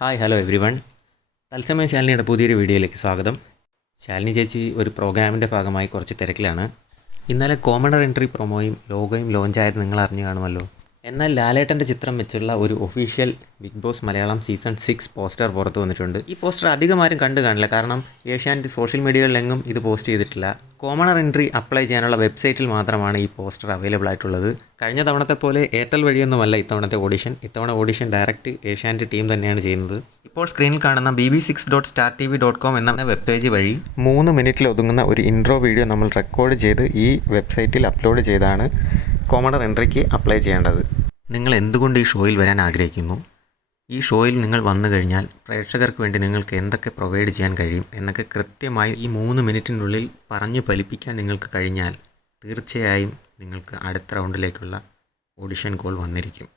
Hi hello every one. തത്സമയ ശാലിനിയുടെ പുതിയൊരു വീഡിയോയിലേക്ക് സ്വാഗതം. ശാലിനി ചേച്ചി ഒരു പ്രോഗ്രാമിൻ്റെ ഭാഗമായി കുറച്ച് തിരക്കിലാണ്. ഇന്നലെ കോമണർ എൻട്രി പ്രൊമോയും ലോഗോയും ലോഞ്ചായത് നിങ്ങൾ അറിഞ്ഞു കാണുമല്ലോ. എന്നാൽ ലാലേട്ടൻ്റെ ചിത്രം വെച്ചുള്ള ഒരു official Bigg Boss Malayalam season 6 poster പുറത്തു വന്നിട്ടുണ്ട്. ഈ പോസ്റ്റർ അധികം ആരും കണ്ടു കാണില്ല, കാരണം ഏഷ്യാനെറ്റ് സോഷ്യൽ മീഡിയകളിലെങ്ങും ഇത് പോസ്റ്റ് ചെയ്തിട്ടില്ല. കോമണർ എൻട്രി അപ്ലൈ ചെയ്യാനുള്ള വെബ്സൈറ്റിൽ മാത്രമാണ് ഈ പോസ്റ്റർ അവൈലബിൾ ആയിട്ടുള്ളത്. കഴിഞ്ഞ തവണത്തെ പോലെ എയർടെൽ വഴിയൊന്നുമല്ല ഇത്തവണത്തെ ഓഡിഷൻ. ഇത്തവണ ഓഡിഷൻ ഡയറക്റ്റ് ഏഷ്യാനെറ്റ് ടീം തന്നെയാണ് ചെയ്യുന്നത്. ഇപ്പോൾ സ്ക്രീനിൽ കാണുന്ന bb6.startv.com എന്ന വെബ് പേജ് വഴി 3 മിനിറ്റിൽ ഒതുങ്ങുന്ന ഒരു ഇൻട്രോ വീഡിയോ നമ്മൾ റെക്കോർഡ് ചെയ്ത് ഈ വെബ്സൈറ്റിൽ അപ്ലോഡ് ചെയ്താണ് കോമണർ എൻട്രിക്ക് അപ്ലൈ ചെയ്യേണ്ടത്. നിങ്ങൾ എന്തുകൊണ്ട് ഈ ഷോയിൽ വരാൻ ആഗ്രഹിക്കുന്നു, ഈ ഷോയിൽ നിങ്ങൾ വന്നു കഴിഞ്ഞാൽ പ്രേക്ഷകർക്ക് വേണ്ടി നിങ്ങൾക്ക് എന്തൊക്കെ പ്രൊവൈഡ് ചെയ്യാൻ കഴിയും എന്നൊക്കെ കൃത്യമായി ഈ 3 മിനിറ്റിനുള്ളിൽ പറഞ്ഞു ഫലിപ്പിക്കാൻ നിങ്ങൾക്ക് കഴിഞ്ഞാൽ തീർച്ചയായും നിങ്ങൾക്ക് അടുത്ത റൗണ്ടിലേക്കുള്ള ഓഡിഷൻ കോൾ വന്നിരിക്കും.